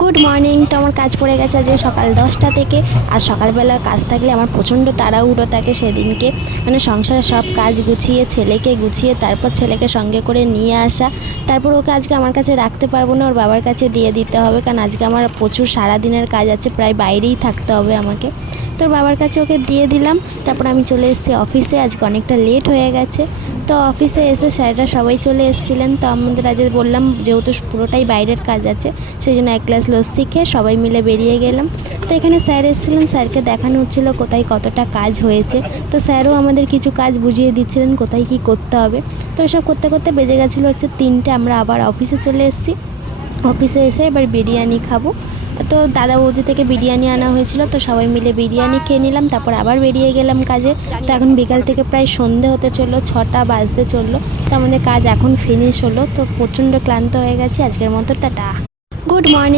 Good morning. তো আমার কাজ পড়ে গেছে আজকে সকাল 10টা থেকে। আর সকালবেলা কাজ থাকলে আমার প্রচণ্ড তাড়াহুড়ো থাকে সেদিনকে, মানে সংসারের সব কাজ গুছিয়ে ছেলেকে গুছিয়ে তারপর ছেলেকে সঙ্গে করে নিয়ে আসা। তারপর ওকে আজকে আমার কাছে রাখতে পারবো না, ওর বাবার কাছে দিয়ে দিতে হবে, কারণ আজকে আমার প্রচুর সারাদিনের কাজ আছে, প্রায় বাইরেই থাকতে হবে আমাকে। তোর বাবার কাছে ওকে দিয়ে দিলাম। তারপর আমি চলে এসেছি অফিসে, আজকে অনেকটা লেট হয়ে গেছে। তো অফিসে এসে স্যাররা সবাই চলে এসেছিলেন। তো আমাদের আজ বললাম যেহেতু পুরোটাই বাইরের কাজ আছে, সেই জন্য এক গ্লাস লস্যি খেয়ে সবাই মিলে বেরিয়ে গেলাম। তো এখানে স্যার এসেছিলেন, স্যারকে দেখানো হচ্ছিলো কোথায় কতটা কাজ হয়েছে। তো স্যারও আমাদের কিছু কাজ বুঝিয়ে দিচ্ছিলেন কোথায় কী করতে হবে। তো এসব করতে করতে বেজে গেছিলো হচ্ছে 3টে। আমরা আবার অফিসে চলে এসেছি। অফিসে এসে এবার বিরিয়ানি খাবো। তো দাদা বৌদি থেকে বিরিয়ানি আনা হয়েছিল, তো সবাই মিলে বিরিয়ানি খেয়ে নিলাম। তারপর আবার বেরিয়ে গেলাম কাজে। তো এখন বিকাল থেকে প্রায় সন্ধে হতে চললো, 6টা বাজতে চললো। তো আমাদের কাজ এখন ফিনিশ হলো। তো প্রচণ্ড ক্লান্ত হয়ে গেছি আজকের মতো। Tata, good morning.